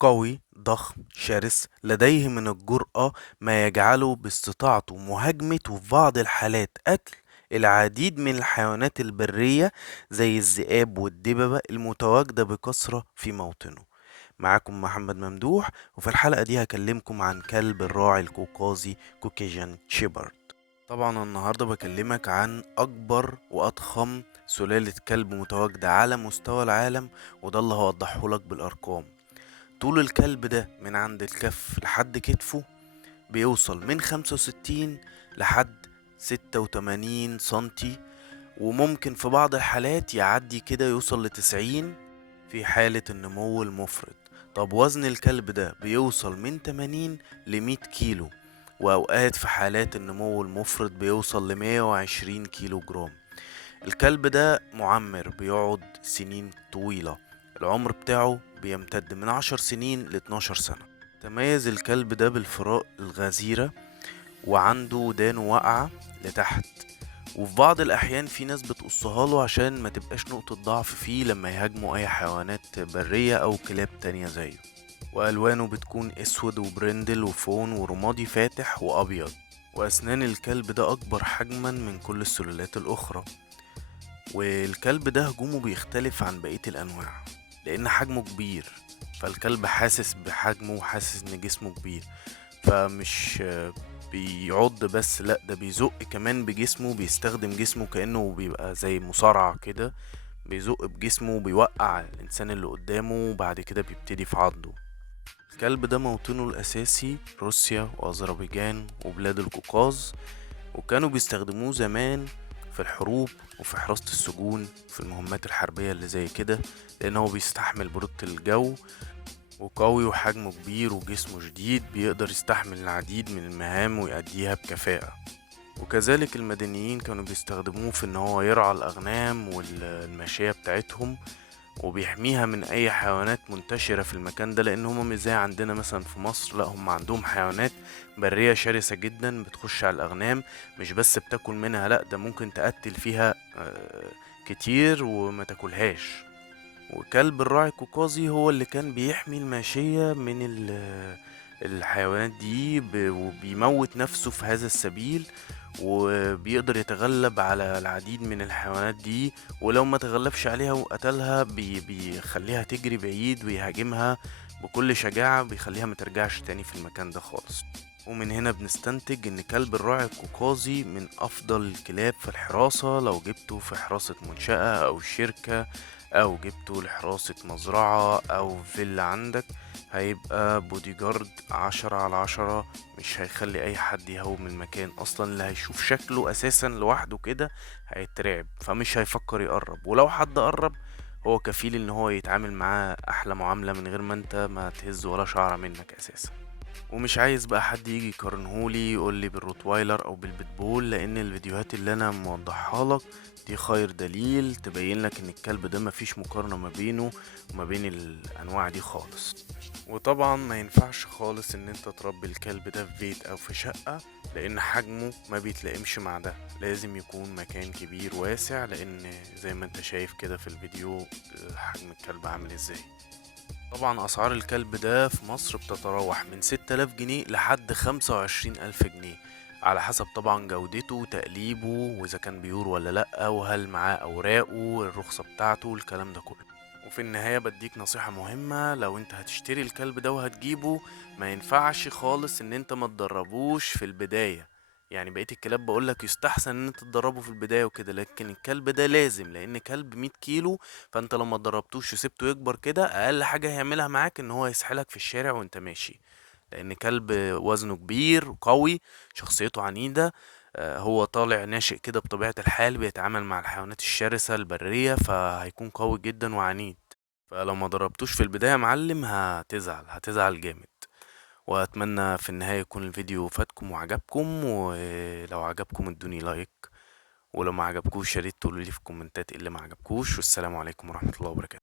قوي ضخم شرس لديه من الجرأة ما يجعله باستطاعته مهاجمة وفي بعض الحالات أكل العديد من الحيوانات البرية زي الذئاب والدببة المتواجدة بكثرة في موطنه. معاكم محمد ممدوح، وفي الحلقة دي هكلمكم عن كلب الراعي القوقازي كوكيجان شيبرد. طبعا النهاردة بكلمك عن أكبر وأضخم سلالة كلب متواجدة على مستوى العالم، وده اللي هوضحهولك بالأرقام. طول الكلب ده من عند الكف لحد كتفه بيوصل من 65 لحد 86 سنتي، وممكن في بعض الحالات يعدي كده يوصل ل90 في حالة النمو المفرط. طب وزن الكلب ده بيوصل من 80 ل100 كيلو، وأوقات في حالات النمو المفرط بيوصل ل120 كيلو جرام. الكلب ده معمر، بيقعد سنين طويلة، العمر بتاعه بيمتد من 10 سنين ل12 سنة. تميز الكلب ده بالفراء الغزيرة، وعنده ودانه واقعة لتحت، وفي بعض الأحيان في ناس بتقصها له عشان ما تبقاش نقطة ضعف فيه لما يهاجموا أي حيوانات برية أو كلاب تانية زيه. وألوانه بتكون أسود وبرندل وفون ورمادي فاتح وأبيض. وأسنان الكلب ده أكبر حجما من كل السلالات الأخرى. والكلب ده هجومه بيختلف عن بقية الأنواع لأن حجمه كبير، فالكلب حاسس بحجمه وحاسس إن جسمه كبير، فمش بيعض بس، لأ ده بيزق كمان بجسمه، بيستخدم جسمه كأنه بيبقى زي مصارعة كده، بيزق بجسمه وبيوقع الإنسان اللي قدامه وبعد كده بيبتدي في عضه. الكلب ده موطنه الأساسي روسيا وأذربيجان وبلاد القوقاز، وكانوا بيستخدموه زمان في الحروب وفي حراسة السجون في المهمات الحربية اللي زي كده، لأنه بيستحمل برودة الجو، وقوي وحجمه كبير وجسمه شديد بيقدر يستحمل العديد من المهام ويأديها بكفاءة. وكذلك المدنيين كانوا بيستخدموه في ان هو يرعى الأغنام والماشية بتاعتهم، وبيحميها من اي حيوانات منتشرة في المكان ده، لان هما مش زي عندنا مثلا في مصر، لا هم عندهم حيوانات برية شرسة جدا بتخش على الاغنام، مش بس بتاكل منها، لا ده ممكن تقتل فيها كتير وما تاكلهاش. وكلب الراعي القوقازي هو اللي كان بيحمي الماشية من الحيوانات دي، وبيموت نفسه في هذا السبيل، وبيقدر يتغلب على العديد من الحيوانات دي، ولو ما تغلبش عليها وقتلها بيخليها تجري بعيد ويهاجمها بكل شجاعة، بيخليها ما ترجعش تاني في المكان ده خالص. ومن هنا بنستنتج ان كلب الراعي القوقازي من افضل الكلاب في الحراسة، لو جبته في حراسة منشأة او شركة، او جبته لحراسة مزرعة او فيلا عندك، هيبقى بودي جارد 10/10. مش هيخلي اي حد يهوب من المكان اصلا، اللي هيشوف شكله اساسا لوحده كده هيترعب، فمش هيفكر يقرب، ولو حد قرب هو كفيل ان هو يتعامل معاه احلى معاملة من غير ما انت ما تهز ولا شعرة منك اساسا. ومش عايز بقى حد يجي يقارنهولي يقولي بالروتوايلر او بالبيتبول، لان الفيديوهات اللي انا موضحها لك دي خير دليل تبين لك ان الكلب ده مفيش مقارنة ما بينه وما بين الانواع دي خالص. وطبعا ما ينفعش خالص ان انت تربي الكلب ده في بيت او في شقة، لان حجمه ما بيتلائمش مع ده، لازم يكون مكان كبير واسع، لان زي ما انت شايف كده في الفيديو حجم الكلب عامل ازاي. طبعا اسعار الكلب ده في مصر بتتراوح من 6000 جنيه لحد 25000 جنيه، على حسب طبعا جودته وتقليبه واذا كان بيور ولا لأ، وهل معاه اوراقه الرخصة بتاعته الكلام ده كله. وفي النهاية بديك نصيحة مهمة، لو انت هتشتري الكلب ده وهتجيبه، ما ينفعش خالص ان انت ما تدربوش في البداية. يعني بقية الكلاب بقولك يستحسن ان انت تدربه في البداية وكده، لكن الكلب ده لازم، لان كلب 100 كيلو، فانت لو ما ضربتوش وسبته يكبر كده، اقل حاجة هيعملها معاك ان هو يسحلك في الشارع وانت ماشي، لان كلب وزنه كبير وقوي، شخصيته عنيدة، هو طالع ناشئ كده بطبيعة الحال بيتعامل مع الحيوانات الشرسة البرية، فهيكون قوي جدا وعنيد. فلو ما ضربتوش في البداية يا معلم هتزعل جامد. واتمنى في النهاية يكون الفيديو فاتكم وعجبكم، ولو عجبكم ادوني لايك، ولو ما عجبكوش يا ريت تقولوا لي في الكومنتات ايه اللي ما عجبكوش. والسلام عليكم ورحمة الله وبركاته.